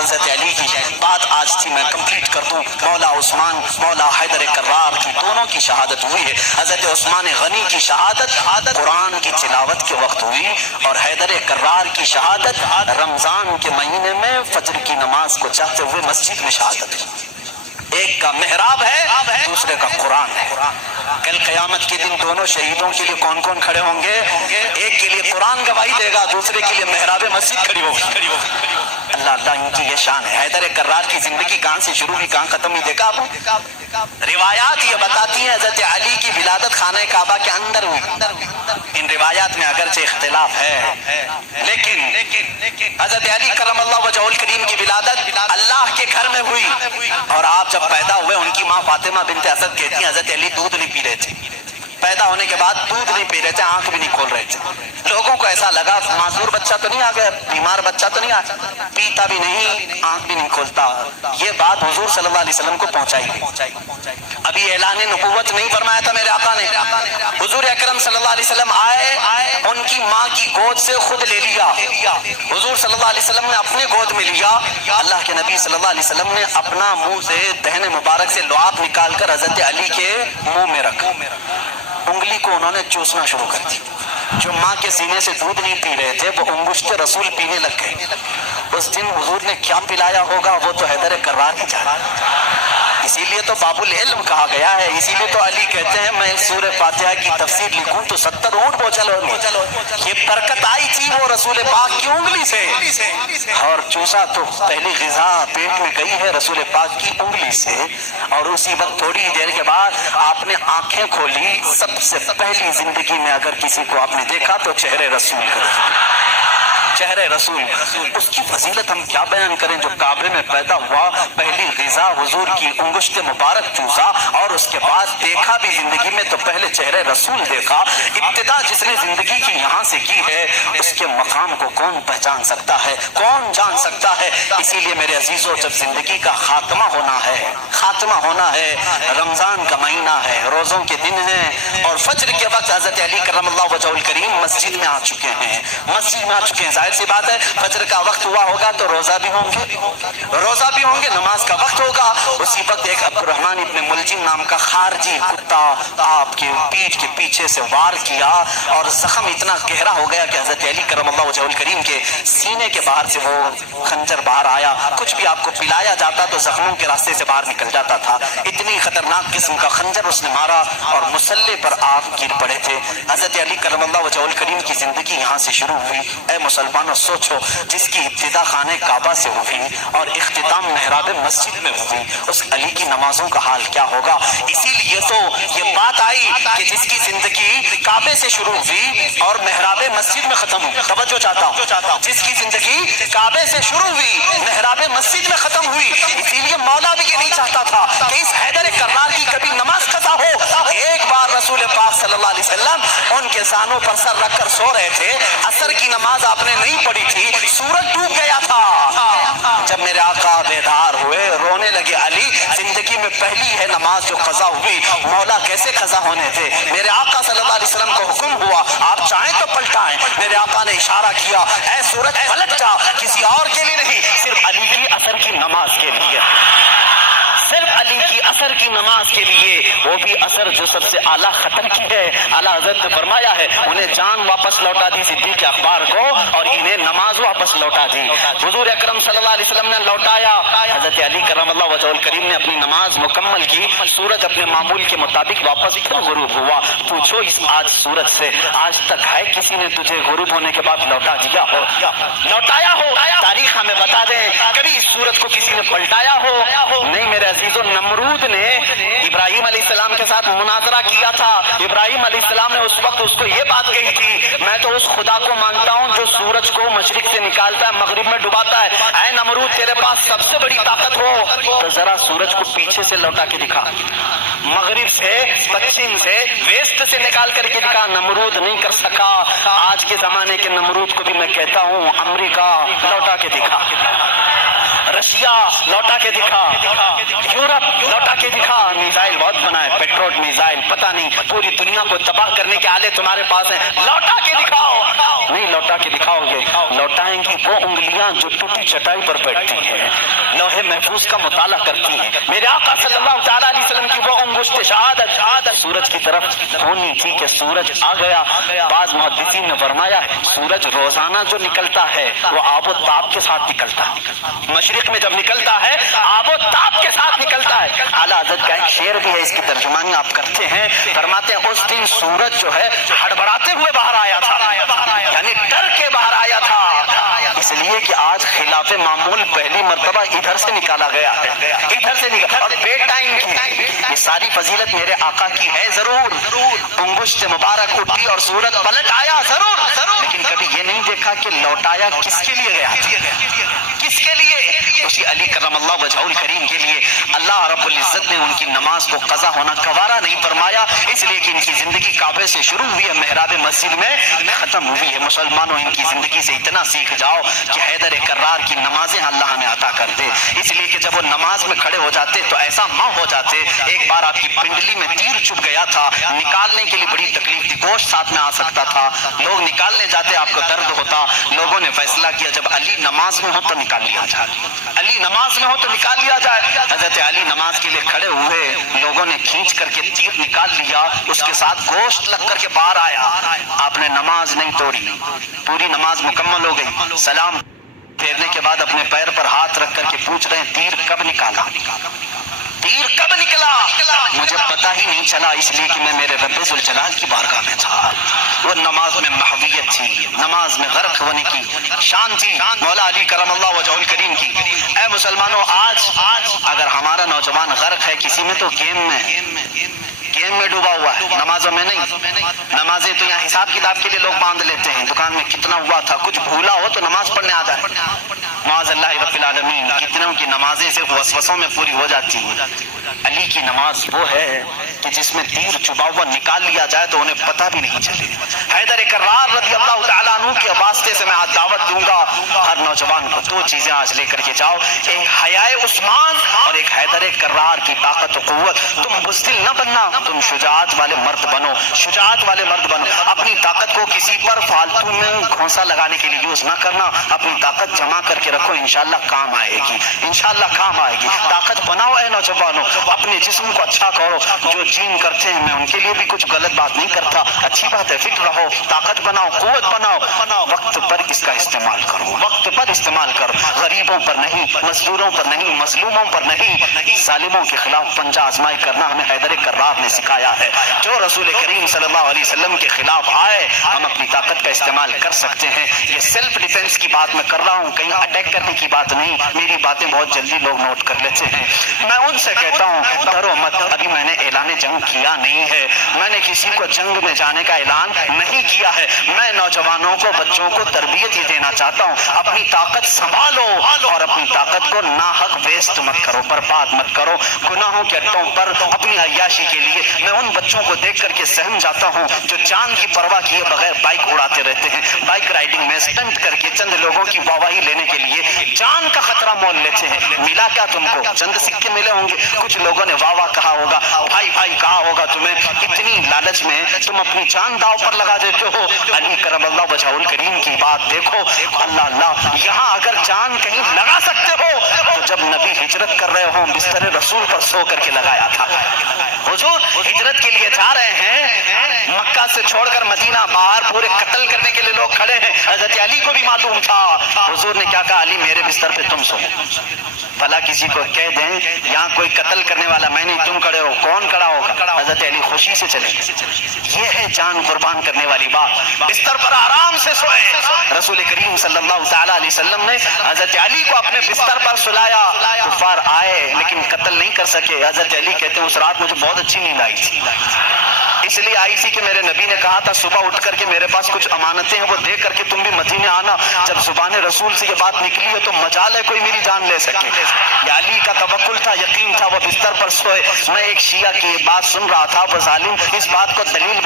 حضرت علی کی بات آج تھی میں کمپلیٹ کر دوں. مولا عثمان مولا حیدر کرار کی دونوں کی شہادت ہوئی ہے. حضرت عثمان غنی کی شہادت قرآن کی تلاوت کے وقت ہوئی اور حیدر کرار کی شہادت رمضان کے مہینے میں فجر کی نماز کو چاہتے ہوئے مسجد میں شہادت ہوئی. ایک کا محراب ہے دوسرے کا قرآن ہے. کل قیامت کے دن دونوں شہیدوں کے لیے کون کون کھڑے ہوں گے؟ ایک کے لیے قرآن گواہی دے گا, دوسرے کے لیے محراب مسجد کھڑی ہوگی. اللہ اللہ ان کی یہ شان ہے. حیدر کرار کی زندگی کہاں سے شروع ہوئی کہاں ختم ہوئی دیکھا آپ نے؟ روایات یہ بتاتی ہیں حضرت علی کی ولادت خانہ کعبہ کے اندر ہوئی. ان روایات میں اگرچہ اختلاف ہے لیکن حضرت علی کرم اللہ وجہہ الکریم کی ولادت اللہ کے گھر میں ہوئی. اور آپ جب پیدا ہوئے ان کی ماں فاطمہ بنت اسد کہتی ہیں حضرت علی دودھ نہیں پی رہے تھے. پیدا ہونے کے بعد دودھ نہیں پی رہے تھے, آنکھ بھی نہیں کھول رہے تھے. لوگوں کو ایسا لگا معذور بچہ تو نہیں آ گیا, بیمار بچہ تو نہیں آ گیا, پیتا بھی نہیں آنکھ بھی نہیں کھولتا. یہ بات حضور صلی اللہ علیہ وسلم کو پہنچائی. ابھی اعلان نبوت نہیں فرمایا تھا میرے آقا نے. حضور اکرم صلی اللہ علیہ وسلم آئے, ان کی ماں کی گود سے خود لے لیا. حضور صلی اللہ علیہ وسلم نے اپنے گود میں لیا. اللہ کے نبی صلی اللہ علیہ وسلم نے اپنا منہ سے دہن مبارک سے لعاب نکال کر حضرت علی کے منہ میں رکھا. انگلی کو انہوں نے چوسنا شروع کر دی. جو ماں کے سینے سے دودھ نہیں پی رہے تھے وہ انگشت رسول پینے لگ گئے. اس دن حضور نے کیا پلایا ہوگا وہ تو حیدر کرار کی جانا. اسی لیے تو باب العلم کہا گیا ہے. اسی لیے تو علی کہتے ہیں میں سورہ فاتحہ کی تفسیر لکھوں تو 70 اونٹ بوجھل ہوں. یہ برکت آئی تھی وہ رسول پاک کی انگلی سے, اور چوسا تو پہلی غذا پیٹ میں گئی ہے رسول پاک کی انگلی سے. اور اسی وقت تھوڑی دیر کے بعد آپ نے آنکھیں کھولی. سب سے پہلی زندگی میں اگر کسی کو آپ نے دیکھا تو چہرے رسول کا, چہرے رسول. اس کی فضیلت ہم کیا بیان کریں. جو کعبے میں پیدا ہوا پہلی غذا حضور کی انگشت مبارک چوسا, اور اس کے بعد دیکھا بھی زندگی میں تو پہلے چہرے رسول دیکھا. ابتدا جس نے زندگی کی یہاں سے کی ہے اس کے مقام کو کون پہچان سکتا ہے, کون جان سکتا ہے. اسی لیے میرے عزیزوں جب زندگی کا خاتمہ ہونا ہے, رمضان کا مہینہ ہے, روزوں کے دن ہیں, اور فجر کے وقت حضرت علی کرم اللہ وجہہ الکریم مسجد میں آ چکے ہیں. ظاہر سی بات ہے فجر کا وقت ہوا ہوگا تو روزہ بھی ہوں گے, نماز کا وقت ہوگا. اسی وقت ایک عبد الرحمن ابن ملجم نام کا خارجی کتا آپ کے پیٹھ کے پیچھے سے وار کیا, اور زخم اتنا گہرا ہو گیا کہ حضرت علی کرم اللہ وجہہ الکریم کے سینے کے باہر سے وہ خنجر باہر آیا. کچھ بھی آپ کو پلایا جاتا تو زخموں کے راستے سے باہر نکل جاتا تھا. اتنی خطرناک قسم کا خنجر اس نے مارا اور مسلح پر آپ گر پڑے تھے. حضرت علی کرم اللہ وجہہ الکریم کی زندگی یہاں سے شروع ہوئی. اے مسلمانوں سوچو, جس کی ابتدا خانہ کعبہ سے ہوئی اور اختتام محراب مسجد میں ہوئی, اس علی کی نمازوں کا حال کیا ہوگا. اسی لیے تو یہ بات آئی کہ جس کی زندگی کعبے سے شروع ہوئی اور محراب مسجد میں ختم ہوئی. توجہ چاہتا ہوں, جس کی زندگی کعبے سے شروع ہوئی محراب مسجد میں ختم ہوئی. اسی لیے مولا بھی یہ نہیں چاہتا تھا کہ اس حیدر کرار کی کبھی نماز قضا ہو. ایک بار رسول پاک صلی اللہ علیہ وسلم ان کے سانوں پر سر رکھ کر سو رہے تھے. عصر کی نماز آپ نے نہیں پڑھی تھی, سورج ڈوب گیا تھا. جب میرے آقا بیدار ہوئے رونے لگے, علی زندگی میں پہلی ہے نماز جو قضا ہوئی, مولا کیسے قضا ہونے تھے. میرے آقا صلی اللہ علیہ وسلم کو حکم ہوا آپ چاہیں تو پلٹائیں. میرے آقا نے اشارہ کیا اے سورج پلٹ جا, کسی اور کے لیے نہیں, صرف علی کی عصر کی نماز کے لیے, صرف علی کی عصر کی نماز کے لیے. وہ بھی عصر جو سب سے اعلیٰ خطر کی ہے. اعلیٰ حضرت نے فرمایا ہے انہیں جان واپس لوٹا دی صدیق اکبر کو, اور انہیں نماز واپس لوٹا دی. حضور اکرم صلی اللہ علیہ وسلم نے لوٹایا, حضرت علی کرم اللہ وجہہ الکریم نے اپنی نماز مکمل کی. سورج اپنے معمول کے مطابق واپس پھر غروب ہوا. پوچھو اس آج سورج سے آج تک ہے کسی نے تجھے غروب ہونے کے بعد لوٹا دیا ہو, لوٹایا ہو؟ تاریخ ہمیں بتا دیں کبھی اس سورج کو کسی نے پلٹایا ہو؟ نہیں میرے عزیزو. نمرود نے ابراہیم علیہ السلام کے ساتھ مناظرہ کیا تھا. ابراہیم علیہ السلام نے اس وقت اس کو یہ بات کہی تھی میں تو اس خدا کو مانتا ہوں جو سورج کو مشرق سے نکالتا ہے مغرب میں ڈباتا ہے. اے نمرود تیرے پاس سب سے بڑی طاقت ہو تو ذرا سورج کو پیچھے سے لوٹا کے دکھا, مغرب سے پچھم سے ویسٹ سے نکال کر کے دکھا. نمرود نہیں کر سکا. آج کے زمانے کے نمرود کو بھی میں کہتا ہوں امریکہ لوٹا کے دکھا, رشیا لوٹا کے دکھا, یورپ لوٹا کے دکھا. میزائل بہت بنائے पेट्रोल मिसाइल, पता नहीं पूरी दुनिया को तबाह करने के आले तुम्हारे पास हैं, लौटा के दिखाओ। नहीं लौटा के दिखाओगे, लौटाएंगी वो उंगलियां जो टूटी चटाई पर बैठती हैं, लौहे महफूज का मुताला करती हैं। मेरे आका सल्लल्लाहु अलैहि वसल्लम की वो अंगुश्त शहादत सूरज की तरफ होनी थी कि सूरज आ गया। बाज मुहद्दिसीन ने फरमाया सूरज रोजाना जो निकलता है वो आबो ताब के साथ निकलता है। मशरिक में जब निकलता है आबो ताब के साथ निकलता है। आला हज़रत का एक शेर भी है, इसकी तर्जुमानी आप करते हैं, फरमाते हैं उस दिन सूरज जो है हड़बड़ाते हुए बाहर आया था, यानी डर के बाहर आया था, इसलिए कि आज खिलाफे मामूल पहली मर्तबा इधर से निकाला गया है, इधर से निकाला। और बे टाइम की ये सारी फजीलत मेरे आका की है जरूर। अंगुश्त मुबारक उठी और सूरज पलट आया जरूर, लेकिन कभी ये नहीं देखा कि लौटाया किसके लिए गया, किसके लिए? उसी अली करमल्लाहु वजहुल करीम के लिए। अल्लाह रब्बुल इज्जत ने उनकी नमाज को कज़ा होना गवारा नहीं फरमाया, इसलिए कि इनकी जिंदगी काबे से शुरू हुई है, मेहराब मस्जिद में खत्म हुई है। मुसलमानों इनकी जिंदगी से इतना सीख जाओ कि हैदर कर्रार की नमाजें अल्लाह हमें अता कर दे, इसलिए कि जब वो नमाज में खड़े हो जाते तो ऐसा माँ हो जाते। एक बार आपकी पिंडली में तीर चुभ गया था, निकालने के लिए बड़ी तकलीफ थी, गोश्त साथ में आ सकता था, लोग निकालने जाते आपको दर्द होता। लोगों ने फैसला किया जब अली नमाज में हो तो निकाल लिया जाए, अली नमाज में हो तो निकाल लिया जाए। हजरत अली नमाज के लिए खड़े हुए, लोगों ने खींच करके तीर निकाल लिया, उसके साथ गोश्त लग करके बाहर आया। आपने नमाज नहीं तोड़ी, पूरी नमाज मुकम्मल हो गई। सलाम फेरने के बाद अपने पैर पर हाथ रख करके पूछ रहे हैं तीर कब निकाला, तीर कब निकला? मुझे पता ही नहीं चला, इसलिए कि मैं मेरे रब्बे जुल जलाल की बारगाह में था। वो नमाज में महवियत थी, नमाज में गर्क होने की शान थी मौला अली करमल्लाहु वजहुल करीम की। ऐ मुसलमानों, आज अगर हमारा नौजवान गर्क है किसी में तो गेम में डूबा हुआ है, नमाजों में नहीं। नमाजें तो यहाँ हिसाब किताब के लिए लोग बांध लेते हैं, दुकान में कितना हुआ था, कुछ भूला हो तो नमाज पढ़ने आ जाए। माज़अल्लाह रब्बिल आलमीन, कितनों की नमाजें सिर्फ वसवसों में पूरी हो जाती हैं। अली की नमाज वो है कि जिसमें तीर चुभा हुआ निकाल लिया जाए तो उन्हें पता भी नहीं चले। हैदर कर्रार रज़ी अल्लाह तआला अन्हु के वास्ते से मैं आज दावत दूंगा हर नौजवान को, दो चीजें आज लेकर के जाओ, एक हयाए उस्मान और एक हैदर कर्रार की ताकत और कुव्वत। तुम बुज़दिल न बनना, तुम शुजाअत वाले मर्द बनो, शुजाअत वाले मर्द बनो। अपनी ताकत को किसी पर फालतू में घोंसा लगाने के लिए यूज ना करना, अपनी ताकत जमा करके रखो, इंशाल्लाह काम आएगी, इंशाल्लाह काम आएगी। ताकत बनाओ ऐ नौजवानों, अपने जिस्म को अच्छा करो। जो जिम करते हैं मैं उनके लिए भी कुछ गलत बात नहीं करता, अच्छी बात है, फिट रहो, ताकत बनाओ, कुव्वत बनाओ, वक्त पर इसका इस्तेमाल करो, वक्त पर इस्तेमाल करो। गरीबों पर नहीं, मजदूरों पर नहीं, मजलूमों पर नहीं, जालिमों के खिलाफ पंजा आजमाई करना हमें हैदर कर्रार ने सिखाया है। जो रसूल करीम सल्लल्लाहु अलैहि वसल्लम के खिलाफ आए, हम अपनी ताकत का इस्तेमाल कर सकते हैं। ये सेल्फ डिफेंस की बात मैं कर रहा हूँ, कहीं अटैक करने की बात नहीं। मेरी बातें बहुत जल्दी लोग नोट कर लेते हैं। मैं उनसे कहता हूँ डरो मत, अभी मैंने ऐलान जंग किया नहीं है, मैंने किसी को जंग में जाने का ऐलान नहीं किया है। मैं नौजवानों को, बच्चों को तरबियत ये देना चाहता हूँ, अपनी ताकत संभालो और अपनी ताकत को नाहक वेस्ट मत करो, बर्बाद मत करो गुनाहों के अड्डों पर अपनी अय्याशी के लिए। मैं उन बच्चों को देख करके सहम जाता हूँ जो जान की परवाह किए बगैर बाइक उड़ाते रहते हैं, बाइक राइडिंग में स्टंट करके चंद लोगों की वाहवाही लेने के लिए जान का खतरा मोल लेते हैं। मिला क्या तुमको? चंद सिक्के मिले होंगे, कुछ लोगों ने वाह वाह कहा होगा, भाई भाई कहा होगा तुम्हें, इतनी लालच में तुम अपनी जान दाव पर लगा देते हो। अली करमल्लाहु वजहुल करीम की बात देखो, अल्लाह अल्लाह, यहाँ अगर जान कहीं लगा सकते हो तो जब नबी हिजरत कर रहे हो बिस्तर रसूल पर सो करके लगाया था। हुजूर हिजरत के लिए जा रहे हैं, मक्का से छोड़कर मदीना, बाहर पूरे कत्ल करने के लिए लोग खड़े हैं। हजरत अली को भी मालूम था। हुजूर ने क्या कहा? अली मेरे बिस्तर पे तुम सो। भला किसी को कह दें यहाँ कोई कत्ल करने वाला मैं नहीं, तुम खड़े हो, कौन खड़ा होगा? हजरत अली खुशी से चले। ये है जान कुर्बान करने वाली बात। बिस्तर पर आराम से सोए। रसूल करीम सल्लल्लाहु तआला अलैहि वसल्लम ने हजरत अली को अपने बिस्तर पर सुलाया। कुफार आए लेकिन कत्ल नहीं कर सके। हजरत अली कहते हैं उस रात मुझे बहुत अच्छी नींद आई थी, इसलिए आई थी कि मेरे नबी ने कहा था सुबह उठ करके मेरे पास कुछ अमानतें हैं वो दे करके तुम भी मदीने आना। जब जुबान रसूल से ये बात निकली है तो मजाल है कोई मेरी जान ले सके। या अली का तवक्कुल था, यकीन था, वो बिस्तर पर सोए। मैं एक शिया की बात सुन रहा था, वो जालिम इस बात को दलील